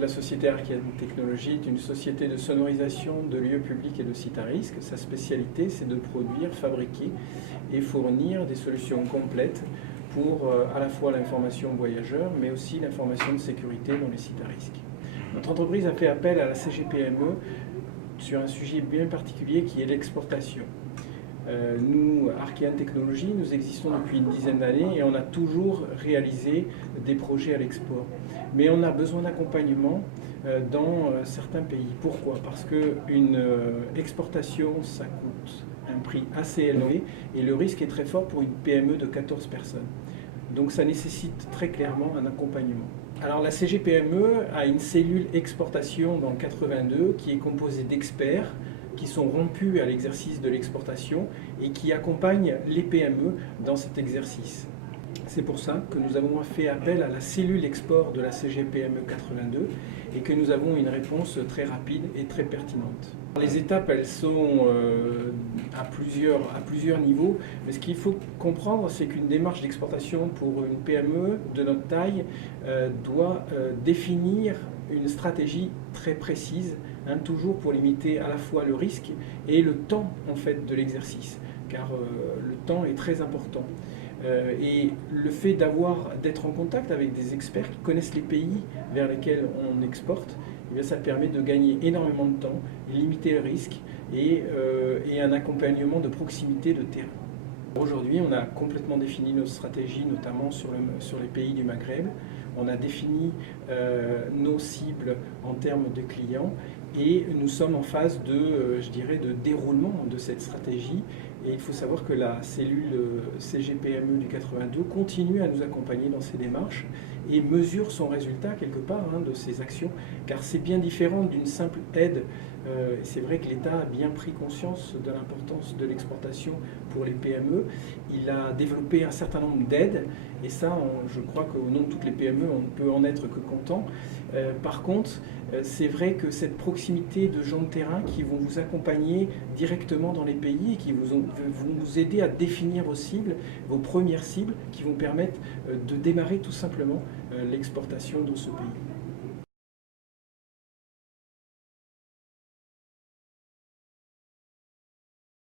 La société Arkean Technologies est une société de sonorisation de lieux publics et de sites à risque. Sa spécialité, c'est de produire, fabriquer et fournir des solutions complètes pour à la fois l'information voyageurs, mais aussi l'information de sécurité dans les sites à risque. Notre entreprise a fait appel à la CGPME sur un sujet bien particulier qui est l'exportation. Nous, Arkean Technologies, nous existons depuis une dizaine d'années et on a toujours réalisé des projets à l'export. Mais on a besoin d'accompagnement dans certains pays. Pourquoi? Parce qu'une exportation, ça coûte un prix assez élevé et le risque est très fort pour une PME de 14 personnes. Donc ça nécessite très clairement un accompagnement. Alors la CGPME a une cellule exportation dans le 82 qui est composée d'experts qui sont rompus à l'exercice de l'exportation et qui accompagnent les PME dans cet exercice. C'est pour ça que nous avons fait appel à la cellule export de la CGPME 82 et que nous avons une réponse très rapide et très pertinente. Les étapes, elles sont à plusieurs niveaux, mais ce qu'il faut comprendre, c'est qu'une démarche d'exportation pour une PME de notre taille doit définir une stratégie très précise, toujours pour limiter à la fois le risque et le temps en fait, de l'exercice, car le temps est très important. Et le fait d'être en contact avec des experts qui connaissent les pays vers lesquels on exporte, eh bien, ça permet de gagner énormément de temps, limiter le risque et un accompagnement de proximité de terrain. Aujourd'hui, on a complètement défini nos stratégies, notamment sur les pays du Maghreb. On a défini nos cibles en termes de clients et nous sommes en phase de déroulement de cette stratégie. Et il faut savoir que la cellule CGPME du 82 continue à nous accompagner dans ces démarches et mesure son résultat quelque part de ces actions, car c'est bien différent d'une simple aide. C'est vrai que l'État a bien pris conscience de l'importance de l'exportation pour les PME. Il a développé un certain nombre d'aides et ça, je crois qu'au nom de toutes les PME, on ne peut en être que content. Par contre, c'est vrai que cette proximité de gens de terrain qui vont vous accompagner directement dans les pays et qui vont vous aider à définir vos cibles, vos premières cibles, qui vont permettre de démarrer tout simplement l'exportation dans ce pays.